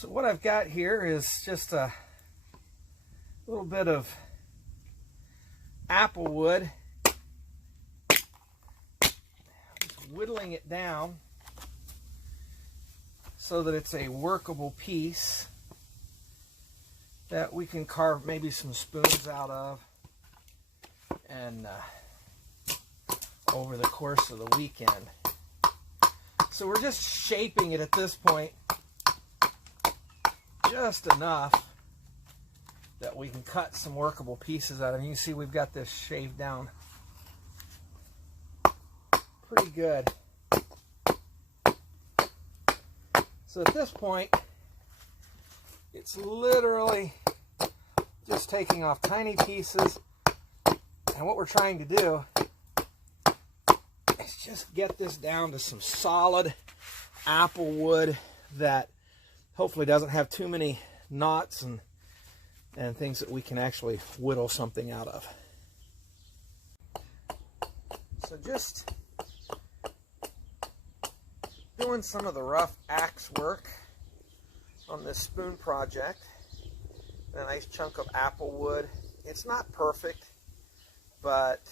So what I've got here is just a little bit of apple wood. Just whittling it down so that it's a workable piece that we can carve maybe some spoons out of and over the course of the weekend. So we're just shaping it at this point just enough that we can cut some workable pieces out of it. You can see we've got this shaved down pretty good. So at this point, it's literally just taking off tiny pieces, and what we're trying to do is just get this down to some solid apple wood that hopefully doesn't have too many knots and things that we can actually whittle something out of. So just doing some of the rough axe work on this spoon project. A nice chunk of apple wood. It's not perfect, but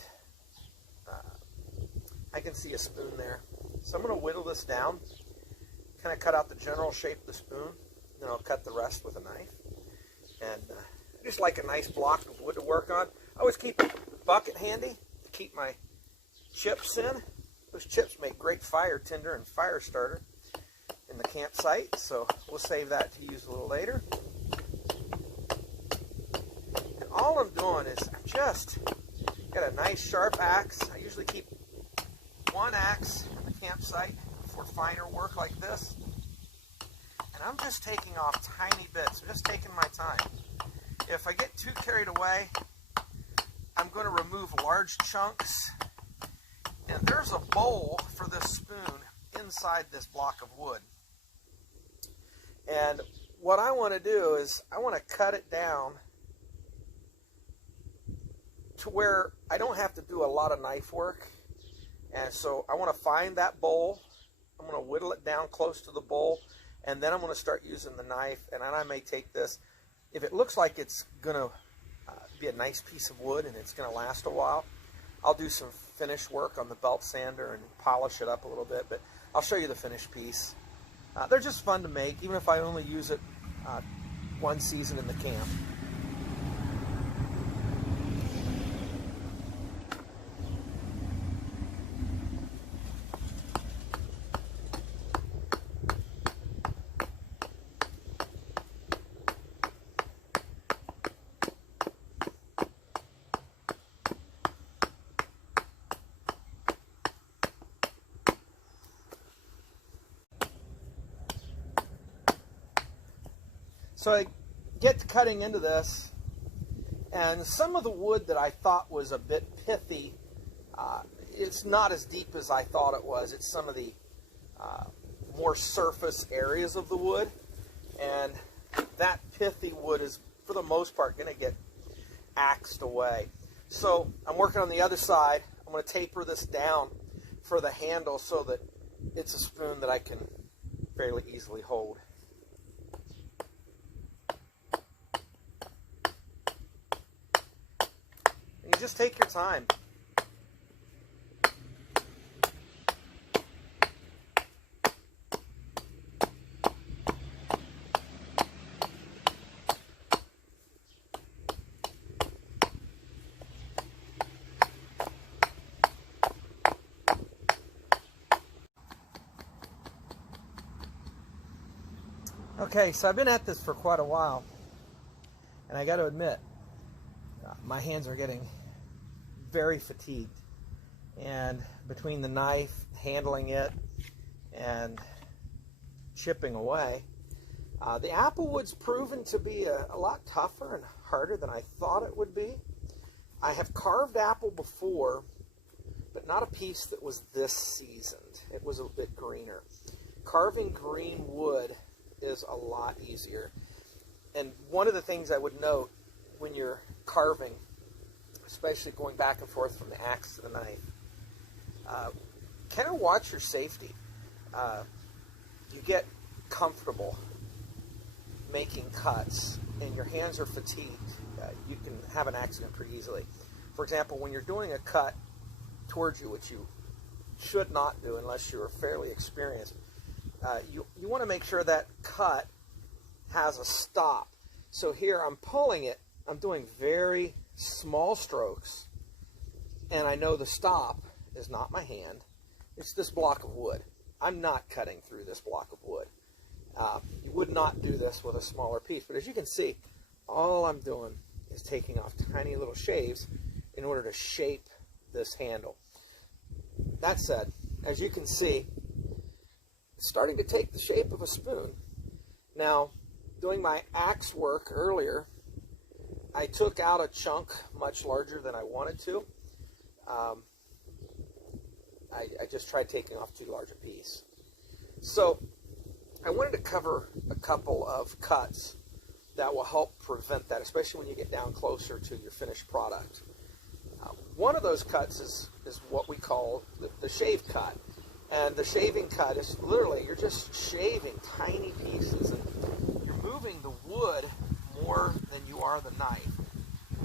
I can see a spoon there. So I'm going to whittle this down, kind of cut out the general shape of the spoon, then I'll cut the rest with a knife. And I just like a nice block of wood to work on. I always keep a bucket handy to keep my chips in. Those chips make great fire tinder and fire starter in the campsite, so we'll save that to use a little later. And all I'm doing is I'm just got a nice sharp axe. I usually keep one axe in the campsite for finer work like this. And I'm just taking off tiny bits. I'm just taking my time. If I get too carried away, I'm going to remove large chunks. And there's a bowl for this spoon inside this block of wood. And what I want to do is I want to cut it down to where I don't have to do a lot of knife work. And so I want to find that bowl. I'm going to whittle it down close to the bowl. And then I'm going to start using the knife. And then I may take this. If it looks like it's going to be a nice piece of wood and it's going to last a while, I'll do some finish work on the belt sander and polish it up a little bit, but I'll show you the finished piece. They're just fun to make, even if I only use it one season in the camp. So I get to cutting into this, and some of the wood that I thought was a bit pithy, it's not as deep as I thought it was. It's some of the more surface areas of the wood, and that pithy wood is, for the most part, going to get axed away. So I'm working on the other side. I'm going to taper this down for the handle so that it's a spoon that I can fairly easily hold. You just take your time. Okay, so I've been at this for quite a while, and I got to admit, my hands are getting very fatigued, and between the knife, handling it, and chipping away, the apple wood's proven to be a lot tougher and harder than I thought it would be. I have carved apple before, but not a piece that was this seasoned. It was a bit greener. Carving green wood is a lot easier. And one of the things I would note when you're carving, especially going back and forth from the axe to the knife, kind of watch your safety. You get comfortable making cuts and your hands are fatigued, you can have an accident pretty easily. For example, when you're doing a cut towards you, which you should not do unless you're fairly experienced, you want to make sure that cut has a stop. So here I'm pulling it, I'm doing very small strokes, and I know the stop is not my hand, it's this block of wood. I'm not cutting through this block of wood. You would not do this with a smaller piece, but as you can see, all I'm doing is taking off tiny little shaves in order to shape this handle. That said, as you can see, it's starting to take the shape of a spoon. Now, doing my axe work earlier, I took out a chunk much larger than I wanted to. I just tried taking off too large a piece. So I wanted to cover a couple of cuts that will help prevent that, especially when you get down closer to your finished product. One of those cuts is what we call the shave cut. And the shaving cut is literally, you're just shaving tiny pieces, and you're moving the wood more than you are the knife.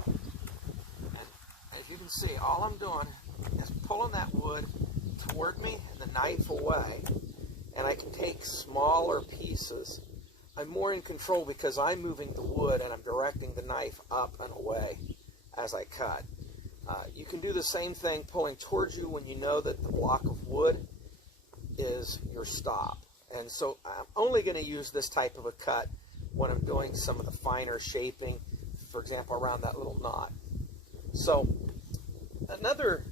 And as you can see, all I'm doing is pulling that wood toward me and the knife away. And I can take smaller pieces. I'm more in control because I'm moving the wood and I'm directing the knife up and away as I cut. You can do the same thing pulling towards you when you know that the block of wood is your stop. And so I'm only going to use this type of a cut when I'm doing some of the finer shaping, for example, around that little knot. So another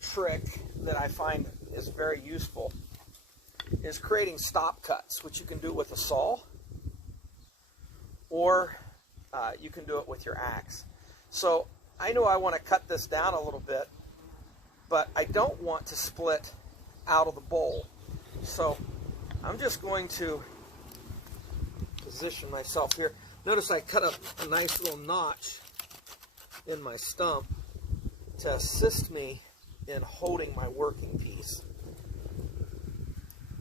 trick that I find is very useful is creating stop cuts, which you can do with a saw, or you can do it with your axe. So I know I want to cut this down a little bit, but I don't want to split out of the bowl. So I'm just going to position myself here. Notice I cut a nice little notch in my stump to assist me in holding my working piece.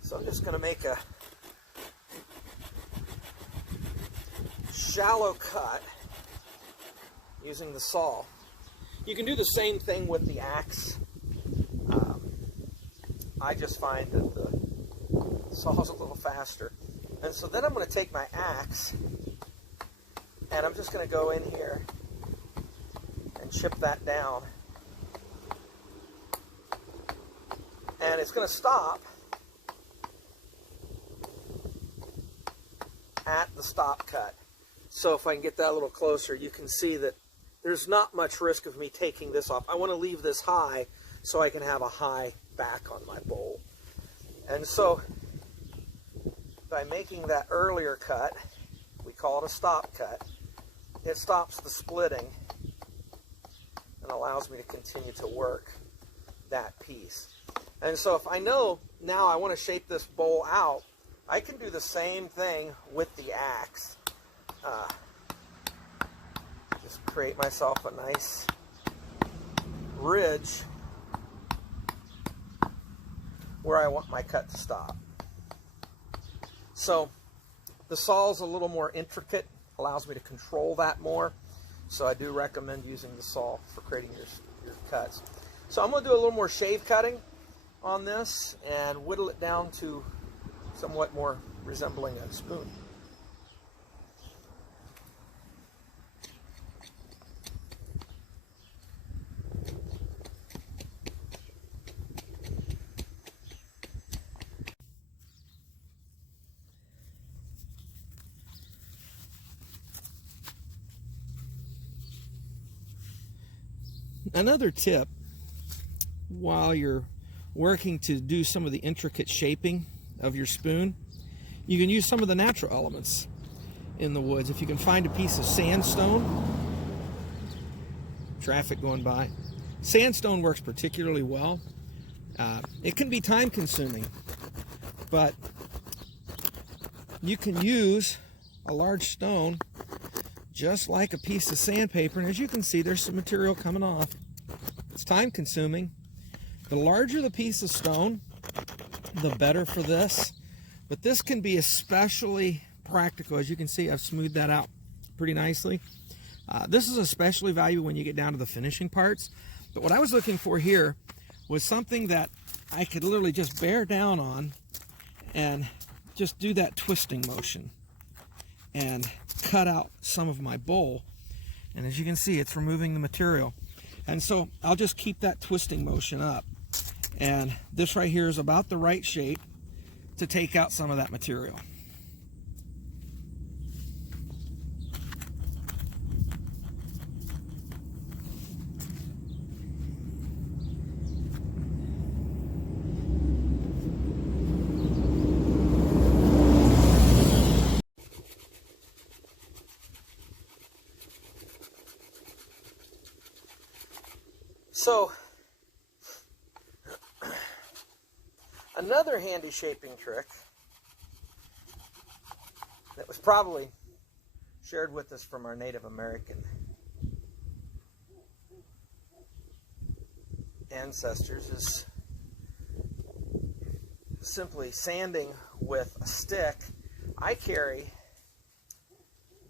So I'm just going to make a shallow cut using the saw. You can do the same thing with the axe. I just find that the saw is a little faster. And so then I'm going to take my axe and I'm just going to go in here and chip that down. And it's going to stop at the stop cut. So if I can get that a little closer, you can see that there's not much risk of me taking this off. I want to leave this high so I can have a high back on my bowl. And so by making that earlier cut, we call it a stop cut, it stops the splitting and allows me to continue to work that piece. And so if I know now I want to shape this bowl out, I can do the same thing with the axe. Just create myself a nice ridge where I want my cut to stop. So the saw is a little more intricate, allows me to control that more. So I do recommend using the saw for creating your cuts. So I'm going to do a little more shave cutting on this and whittle it down to somewhat more resembling a spoon. Another tip while you're working to do some of the intricate shaping of your spoon, you can use some of the natural elements in the woods. If you can find a piece of sandstone, traffic going by, sandstone works particularly well. It can be time consuming, but you can use a large stone just like a piece of sandpaper, and as you can see, there's some material coming off. It's time consuming. The larger the piece of stone, the better for this, but this can be especially practical. As you can see, I've smoothed that out pretty nicely. This is especially valuable when you get down to the finishing parts. But what I was looking for here was something that I could literally just bear down on and just do that twisting motion and cut out some of my bowl. And as you can see, it's removing the material. And so I'll just keep that twisting motion up. And this right here is about the right shape to take out some of that material. So, another handy shaping trick that was probably shared with us from our Native American ancestors is simply sanding with a stick. I carry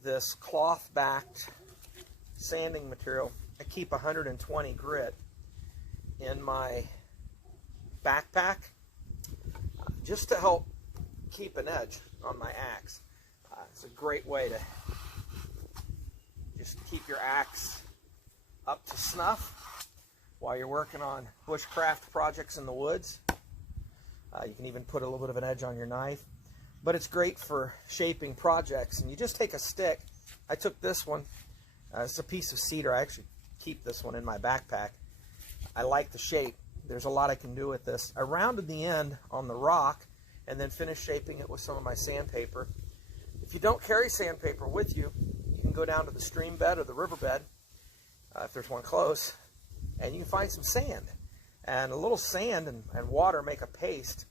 this cloth-backed sanding material. I keep 120 grit in my backpack just to help keep an edge on my axe. It's a great way to just keep your axe up to snuff while you're working on bushcraft projects in the woods. You can even put a little bit of an edge on your knife, but it's great for shaping projects. And you just take a stick. I took this one. It's a piece of cedar. I actually keep this one in my backpack. I like the shape. There's a lot I can do with this. I rounded the end on the rock and then finished shaping it with some of my sandpaper. If you don't carry sandpaper with you, you can go down to the stream bed or the riverbed, if there's one close, and you can find some sand. And a little sand and water make a paste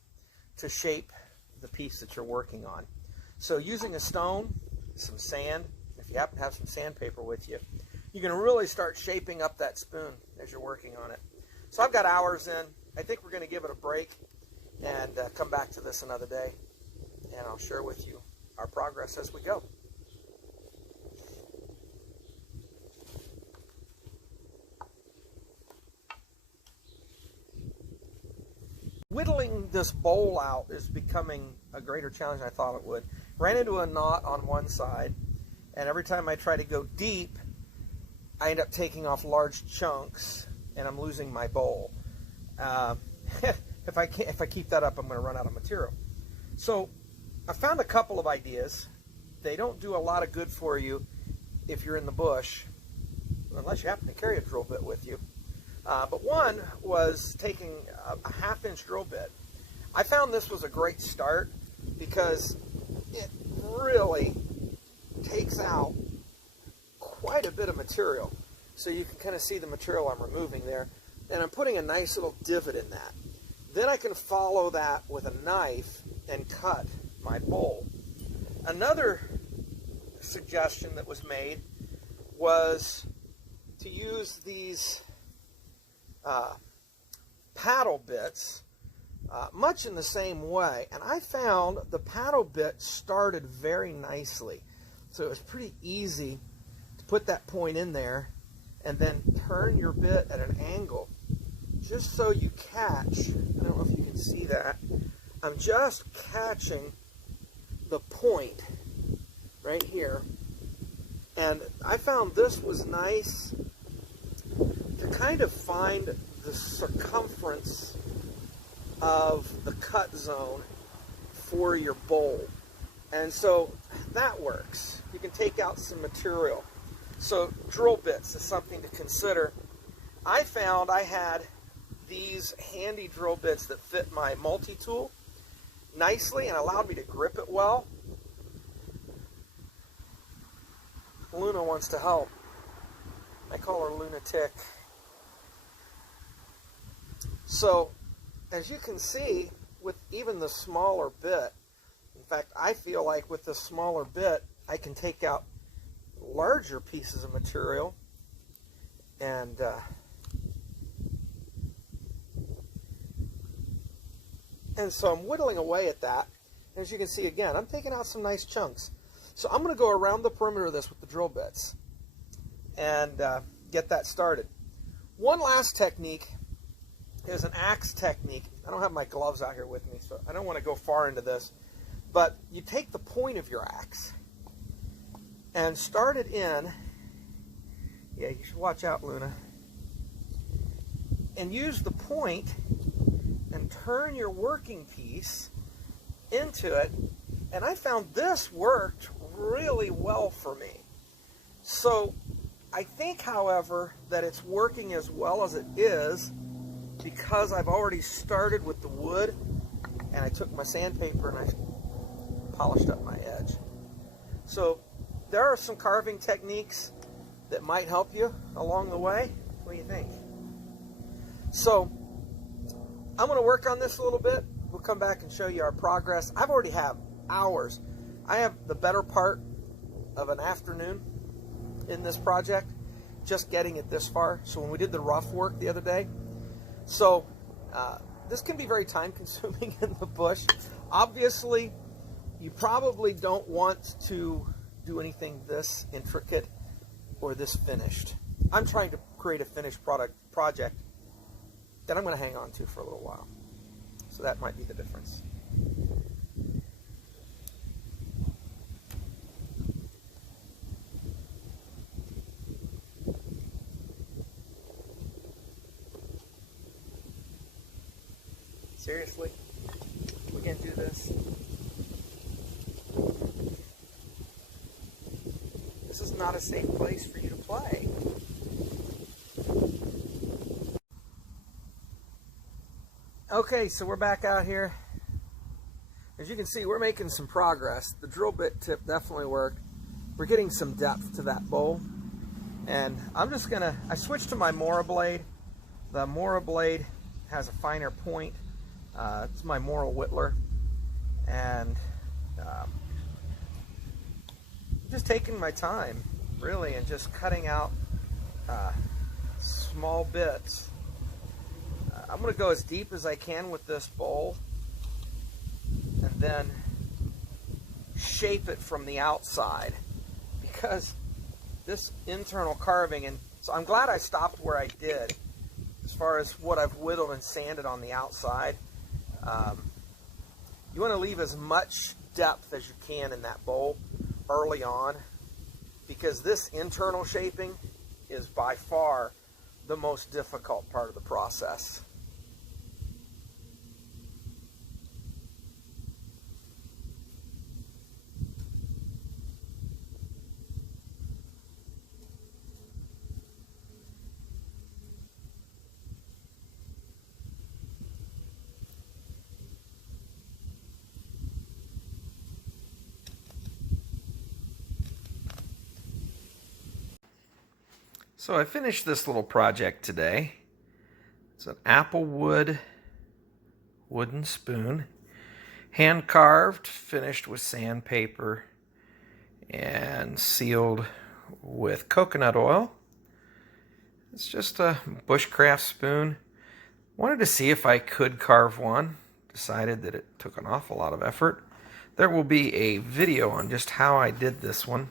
to shape the piece that you're working on. So using a stone, some sand, if you happen to have some sandpaper with you, you can really start shaping up that spoon as you're working on it. So I've got hours in. I think we're going to give it a break and come back to this another day, and I'll share with you our progress as we go. Whittling this bowl out is becoming a greater challenge than I thought it would. Ran into a knot on one side, and every time I try to go deep, I end up taking off large chunks, and I'm losing my bowl. If I keep that up, I'm going to run out of material. So I found a couple of ideas. They don't do a lot of good for you if you're in the bush, unless you happen to carry a drill bit with you. But one was taking a 1/2-inch drill bit. I found this was a great start because it really takes out quite a bit of material. So you can kind of see the material I'm removing there. And I'm putting a nice little divot in that. Then I can follow that with a knife and cut my bowl. Another suggestion that was made was to use these paddle bits much in the same way. And I found the paddle bit started very nicely. So it was pretty easy to put that point in there and then turn your bit at an angle just so you catch. I don't know if you can see that. I'm just catching the point right here. And I found this was nice to kind of find the circumference of the cut zone for your bowl. And so that works. You can take out some material. So drill bits is something to consider. I found I had these handy drill bits that fit my multi-tool nicely and allowed me to grip it well. Luna wants to help. I call her Lunatic. So, as you can see, with even the smaller bit, in fact, I feel like with the smaller bit, I can take out larger pieces of material and so I'm whittling away at that. As you can see, again, I'm taking out some nice chunks. So I'm going to go around the perimeter of this with the drill bits and get that started. One last technique is an axe technique. I don't have my gloves out here with me, so I don't want to go far into this. But you take the point of your axe and start it in. Yeah, you should watch out, Luna. And use the point and turn your working piece into it. And I found this worked really well for me. So I think, however, that it's working as well as it is because I've already started with the wood, and I took my sandpaper and I polished up my edge. So there are some carving techniques that might help you along the way. What do you think? So I'm going to work on this a little bit. We'll come back and show you our progress. I've already have hours. I have the better part of an afternoon in this project, just getting it this far. So when we did the rough work the other day, so this can be very time consuming in the bush. Obviously, you probably don't want to do anything this intricate or this finished. I'm trying to create a finished project that I'm going to hang on to for a little while. So that might be the difference. Seriously? We can do this? This is not a safe place for you to play. Okay, so we're back out here. As you can see, we're making some progress. The drill bit tip definitely worked. We're getting some depth to that bowl. And I'm just gonna, I switched to my Mora blade. The Mora blade has a finer point. It's my Mora Whittler. And just taking my time, really, and just cutting out small bits. I'm going to go as deep as I can with this bowl and then shape it from the outside, because this internal carving, and so I'm glad I stopped where I did as far as what I've whittled and sanded on the outside. You want to leave as much depth as you can in that bowl early on, because this internal shaping is by far the most difficult part of the process. So I finished this little project today. It's an applewood wooden spoon, hand carved, finished with sandpaper, and sealed with coconut oil. It's just a bushcraft spoon. Wanted to see if I could carve one. Decided that it took an awful lot of effort. There will be a video on just how I did this one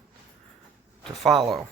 to follow.